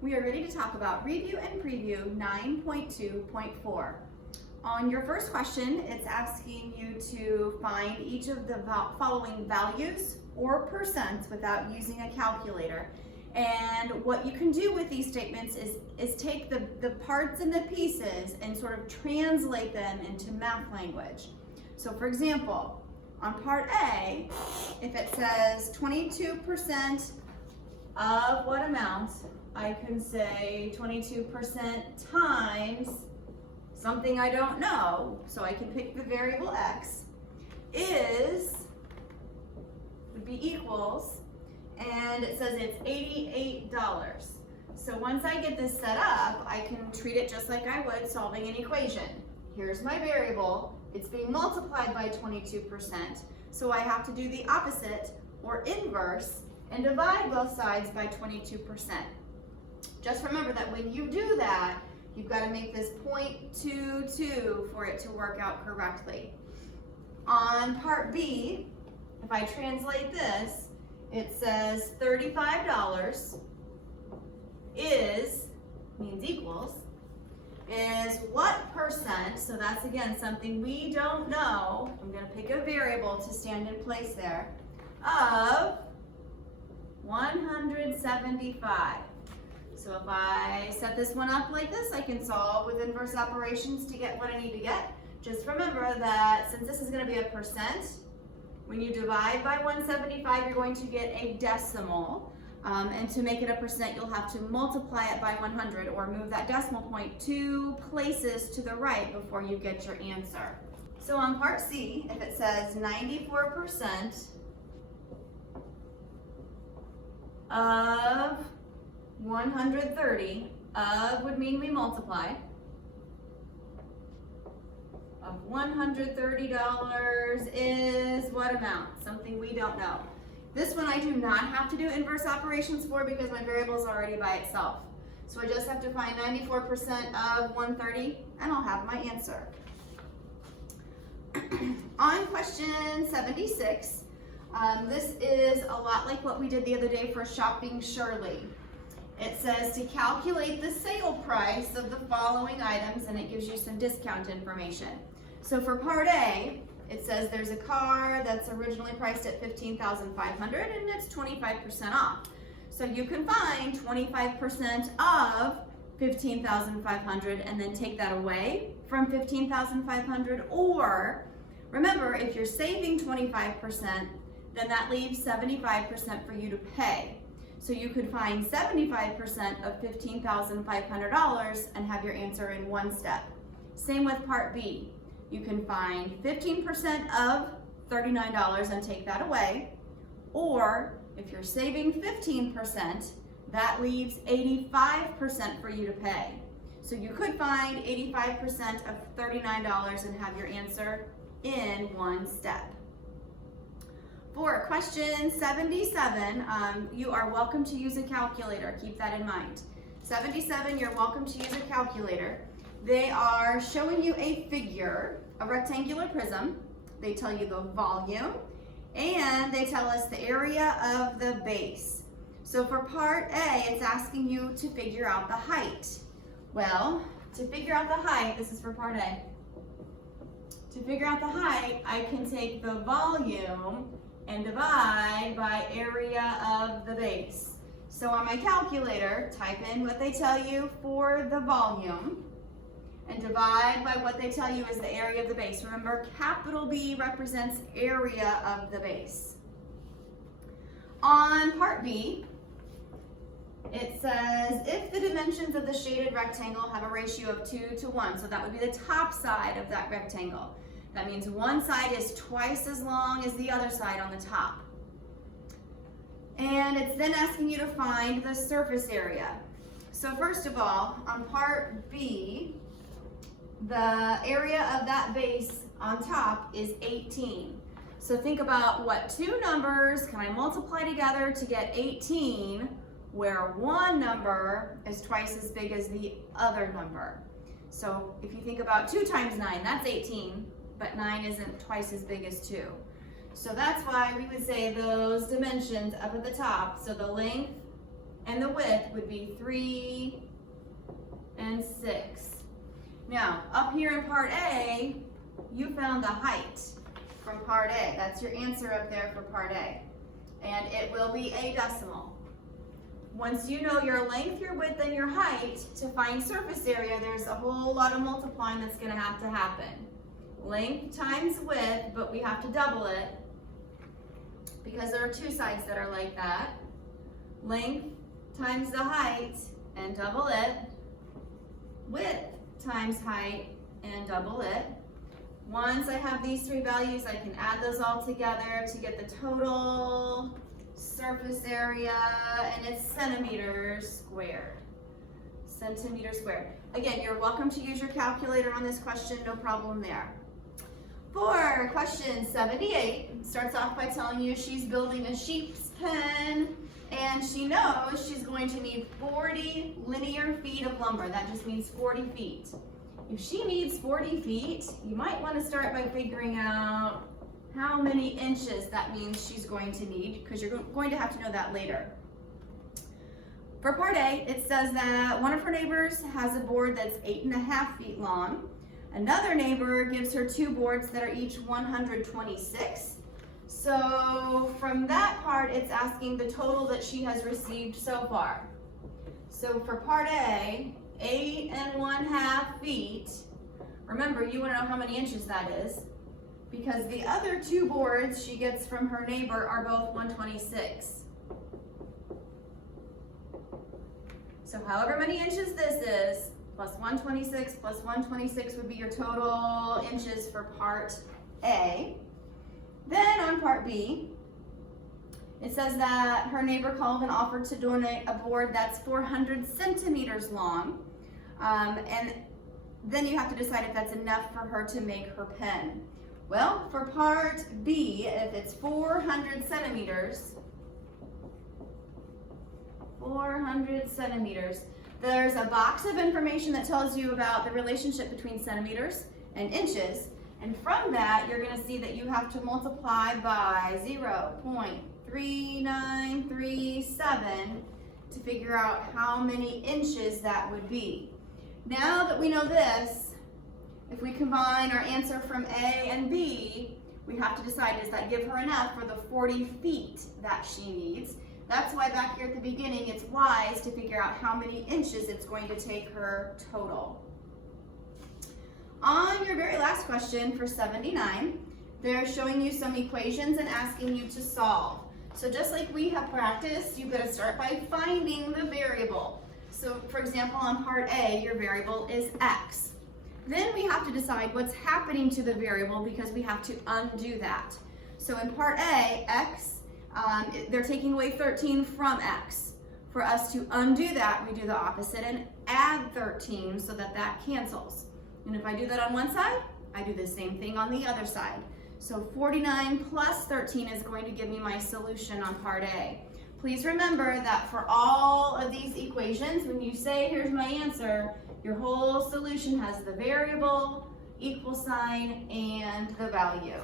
We are ready to talk about Review and Preview 9.2.4. On your first question, it's asking you to find each of the following values or percents without using a calculator. And what you can do with these statements is take the parts and the pieces and sort of translate them into math language. So for example, on part A, if it says 22% of what amount, I can say 22% times something I don't know, so I can pick the variable x, would be equals, and it says it's $88. So once I get this set up, I can treat it just like I would solving an equation. Here's my variable, it's being multiplied by 22%, so I have to do the opposite or inverse and divide both sides by 22%. Just remember that when you do that, you've got to make this 0.22 for it to work out correctly. On part B, if I translate this, it says $35 means equals, is what percent, so that's again something we don't know, I'm going to pick a variable to stand in place there, of 175. So if I set this one up like this, I can solve with inverse operations to get what I need to get. Just remember that since this is going to be a percent, when you divide by 175, you're going to get a decimal. And to make it a percent, you'll have to multiply it by 100 or move that decimal point 2 places to the right before you get your answer. So on part C, if it says 94% of 130, of would mean we multiply, of $130 is what amount? Something we don't know. This one I do not have to do inverse operations for because my variable is already by itself. So I just have to find 94% of 130 and I'll have my answer. On question 76, this is a lot like what we did the other day for Shopping Shirley. It says to calculate the sale price of the following items, and it gives you some discount information. So for part A, it says there's a car that's originally priced at $15,500 and it's 25% off. So you can find 25% of $15,500 and then take that away from $15,500, or remember, if you're saving 25%, then that leaves 75% for you to pay. So you could find 75% of $15,500 and have your answer in one step. Same with part B. You can find 15% of $39 and take that away, or if you're saving 15%, that leaves 85% for you to pay. So you could find 85% of $39 and have your answer in one step. For question 77, you are welcome to use a calculator. Keep that in mind. 77, you're welcome to use a calculator. They are showing you a figure, a rectangular prism. They tell you the volume, and they tell us the area of the base. So for part A, it's asking you to figure out the height. Well, to figure out the height, this is for part A. To figure out the height, I can take the volume and divide by area of the base. So on my calculator, type in what they tell you for the volume and divide by what they tell you is the area of the base. Remember, capital B represents area of the base. On part B, it says if the dimensions of the shaded rectangle have a ratio of 2 to 1, so that would be the top side of that rectangle. That means one side is twice as long as the other side on the top. And it's then asking you to find the surface area. So first of all, on part B, the area of that base on top is 18. So think about what two numbers can I multiply together to get 18, where one number is twice as big as the other number. So if you think about 2 times 9, that's 18, but 9 isn't twice as big as 2. So that's why we would say those dimensions up at the top, so the length and the width would be 3 and 6. Now, up here in part A, you found the height from part A. That's your answer up there for part A. And it will be a decimal. Once you know your length, your width, and your height, to find surface area, there's a whole lot of multiplying that's going to happen. Length times width, but we have to double it because there are two sides that are like that. Length times the height and double it. Width times height and double it. Once I have these three values, I can add those all together to get the total surface area, and it's centimeters squared. Centimeters squared. Again, you're welcome to use your calculator on this question, no problem there. For question 78, it starts off by telling you she's building a sheep's pen, and she knows she's going to need 40 linear feet of lumber. That just means 40 feet. If she needs 40 feet, you might want to start by figuring out how many inches that means she's going to need, because you're going to have to know that later. For part A, it says that one of her neighbors has a board that's 8.5 feet long. Another neighbor gives her two boards that are each 126. So from that part, it's asking the total that she has received so far. So for part A, 8.5 feet. Remember, you want to know how many inches that is, because the other two boards she gets from her neighbor are both 126. So however many inches this is, plus 126 plus 126 would be your total inches for part A. Then on part B, it says that her neighbor called and offered to donate a board that's 400 centimeters long. And then you have to decide if that's enough for her to make her pen. Well, for part B, if it's 400 centimeters, there's a box of information that tells you about the relationship between centimeters and inches. And from that, you're going to see that you have to multiply by 0.3937 to figure out how many inches that would be. Now that we know this, if we combine our answer from A and B, we have to decide, does that give her enough for the 40 feet that she needs? That's why back here at the beginning, it's wise to figure out how many inches it's going to take her total. On your very last question for 79, they're showing you some equations and asking you to solve. So just like we have practiced, you've got to start by finding the variable. So for example, on part A, your variable is x. Then we have to decide what's happening to the variable because we have to undo that. So in part A, x, they're taking away 13 from x. For us to undo that, we do the opposite and add 13 so that that cancels. And if I do that on one side, I do the same thing on the other side. So 49 plus 13 is going to give me my solution on part A. Please remember that for all of these equations, when you say, here's my answer, your whole solution has the variable, equal sign, and the value.